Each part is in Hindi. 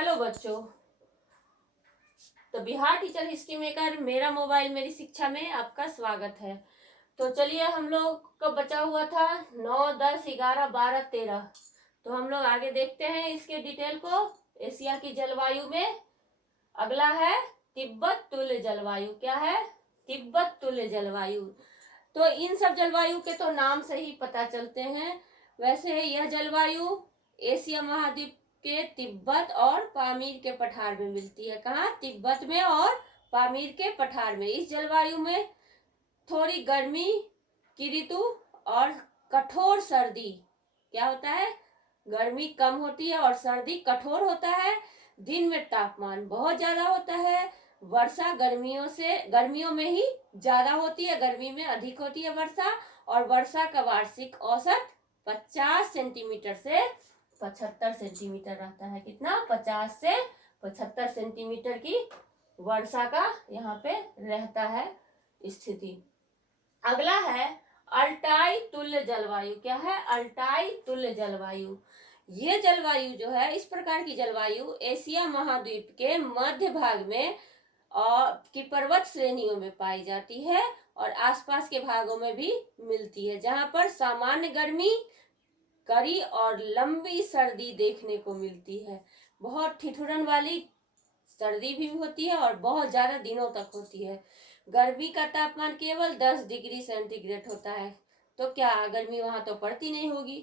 हेलो बच्चों। तो बिहार टीचर हिस्ट्री मेकर मेरा मोबाइल मेरी शिक्षा में आपका स्वागत है। तो चलिए, हम लोग का बचा हुआ था 9, 10, 11, 12, 13। तो हम लोग आगे देखते हैं इसके डिटेल को। एशिया की जलवायु में अगला है तिब्बत तुल्य जलवायु। क्या है? तिब्बत तुल्य जलवायु। तो इन सब जलवायु के तो नाम से ही पता चलते हैं। वैसे यह जलवायु एशिया महाद्वीप के तिब्बत और पामीर के पठार में मिलती है। कहाँ? तिब्बत में और पामीर के पठार में। इस जलवायु में थोड़ी गर्मी की ऋतु और कठोर सर्दी। क्या होता है? गर्मी कम होती है और सर्दी कठोर होता है। दिन में तापमान बहुत ज्यादा होता है। वर्षा गर्मियों में ही ज्यादा होती है, गर्मी में अधिक होती है वर्षा। और वर्षा का वार्षिक औसत 50 सेंटीमीटर से 75 सेंटीमीटर रहता है। कितना? 50 से 75 सेंटीमीटर की वर्षा का यहाँ पे रहता है स्थिति। अगला है अल्टाई तुल्य जलवायु। क्या है? अल्टाई तुल्य जलवायु। ये जलवायु जो है, इस प्रकार की जलवायु एशिया महाद्वीप के मध्य भाग में की पर्वत श्रेणियों में पाई जाती है और आसपास के भागों में भी मिलती है, जहां पर सामान्य गर्मी, कड़ी और लंबी सर्दी देखने को मिलती है। बहुत ठिठुरन वाली सर्दी भी होती है और बहुत ज्यादा दिनों तक होती है। गर्मी का तापमान केवल 10 डिग्री सेंटीग्रेड होता है। तो क्या गर्मी वहां तो पड़ती नहीं होगी,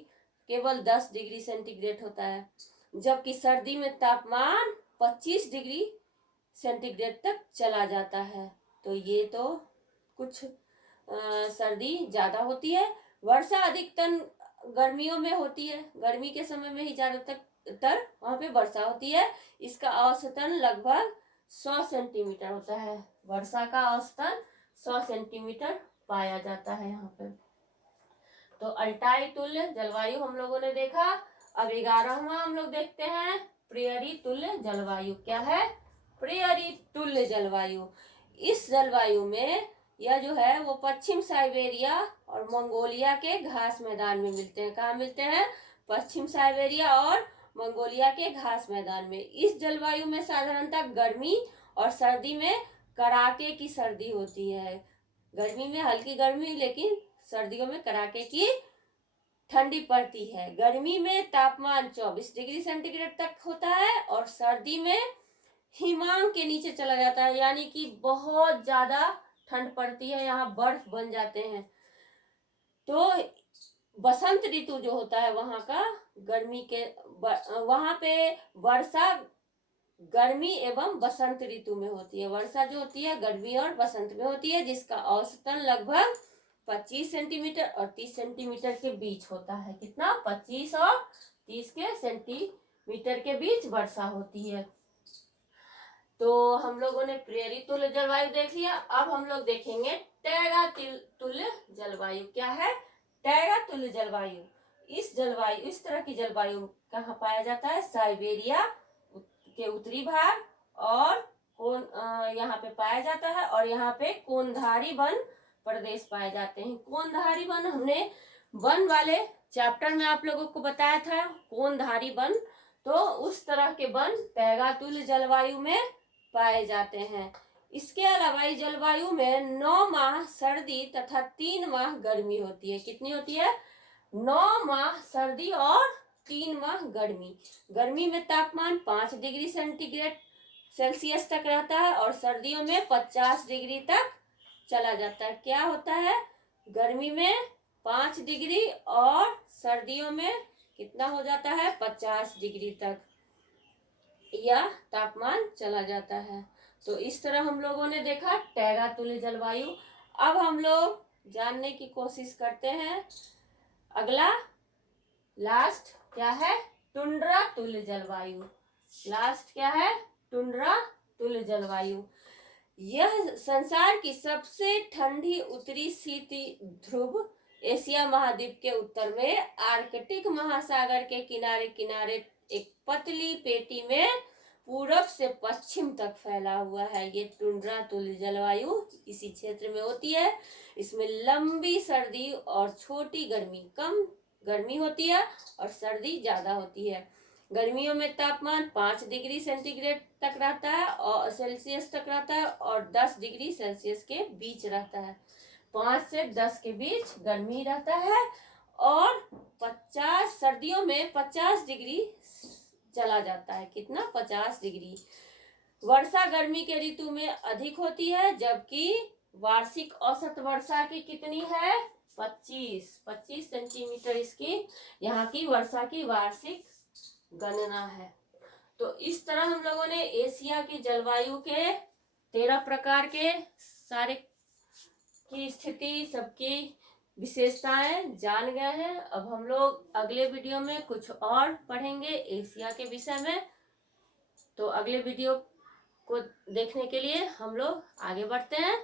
केवल 10 डिग्री सेंटीग्रेड होता है। जबकि सर्दी में तापमान 25 डिग्री सेंटीग्रेड तक चला जाता है। तो ये तो कुछ सर्दी ज्यादा होती है। वर्षा अधिकतर गर्मियों में होती है। गर्मी के समय में ही ज्यादातर वहां पे वर्षा होती है। इसका औसतन लगभग 100 सेंटीमीटर होता है। वर्षा का औसतन 100 सेंटीमीटर पाया जाता है यहाँ पे। तो अल्टाई तुल्य जलवायु हम लोगों ने देखा। अब 11वां हम लोग देखते हैं प्रेयरी तुल्य जलवायु। क्या है? प्रेयरी तुल्य जलवायु। इस जलवायु में यह जो है वो पश्चिम साइबेरिया और मंगोलिया के घास मैदान में मिलते हैं। कहाँ मिलते हैं? पश्चिम साइबेरिया और मंगोलिया के घास मैदान में। इस जलवायु में साधारणतः गर्मी और सर्दी में कड़ाके की सर्दी होती है। गर्मी में हल्की गर्मी, लेकिन सर्दियों में कड़ाके की ठंडी पड़ती है। गर्मी में तापमान 24 डिग्री सेंटीग्रेड तक होता है और सर्दी में हिमांक के नीचे चला जाता है, यानी कि बहुत ज्यादा ठंड पड़ती है, यहाँ बर्फ बन जाते हैं। तो बसंत ऋतु जो होता है वहां का, वहां पे वर्षा गर्मी एवं बसंत ऋतु में होती है। वर्षा जो होती है गर्मी और बसंत में होती है, जिसका औसतन लगभग 25 सेंटीमीटर और 30 सेंटीमीटर के बीच होता है। कितना? 25 और 30 के सेंटीमीटर के बीच वर्षा होती है। तो हम लोगों ने प्रेयरी तुल्य जलवायु देख लिया। अब हम लोग देखेंगे टैगा तुल्य जलवायु। क्या है? टैगा तुल्य जलवायु। इस तरह की जलवायु कहाँ पाया जाता है? साइबेरिया के उत्तरी भाग और यहाँ पे पाया जाता है। और यहाँ पे कोनधारी वन प्रदेश पाए जाते हैं। कोनधारी वन हमने वन वाले चैप्टर में आप लोगों को बताया था। कोनधारी वन, तो उस तरह के वन टैगा तुल्य जलवायु में पाए जाते हैं। इसके अलावा इस जलवायु में 9 माह सर्दी तथा 3 माह गर्मी होती है। कितनी होती है? 9 माह सर्दी और 3 माह गर्मी। गर्मी में तापमान 5 डिग्री सेल्सियस तक रहता है और सर्दियों में 50 डिग्री तक चला जाता है। क्या होता है? गर्मी में 5 डिग्री और सर्दियों में कितना हो जाता है? 50 डिग्री तक यह तापमान चला जाता है। तो इस तरह हम लोगों ने देखा टैगा तुल्य जलवायु। अब हम लोग जानने की कोशिश करते हैं अगला, लास्ट क्या है? टुंड्रा तुल्य जलवायु। लास्ट क्या है? टुंड्रा तुल्य जलवायु। यह संसार की सबसे ठंडी उत्तरी शीत ध्रुव एशिया महाद्वीप के उत्तर में आर्कटिक महासागर के किनारे किनारे एक पतली पेटी में पूरब से पश्चिम तक फैला हुआ है। ये टुंड्रा तुल्य जलवायु इसी क्षेत्र में होती है। इसमें लंबी सर्दी और छोटी गर्मी, कम गर्मी होती है और सर्दी ज्यादा होती है। गर्मियों में तापमान 5 डिग्री सेंटीग्रेड तक रहता है और सेल्सियस तक रहता है, और 10 डिग्री सेल्सियस के बीच रहता है। 5 से 10 के बीच गर्मी रहता है, और 50 सर्दियों में 50 डिग्री चला जाता है। कितना? 50 डिग्री। वर्षा गर्मी के ऋतु में अधिक होती है, जबकि वार्षिक औसत वर्षा की कितनी है? 25 सेंटीमीटर इसकी यहाँ की वर्षा की वार्षिक गणना है। तो इस तरह हम लोगों ने एशिया की जलवायु के 13 प्रकार के सारे की स्थिति, सबकी विशेषताएं जान गए हैं। अब हम लोग अगले वीडियो में कुछ और पढ़ेंगे एशिया के विषय में। तो अगले वीडियो को देखने के लिए हम लोग आगे बढ़ते हैं।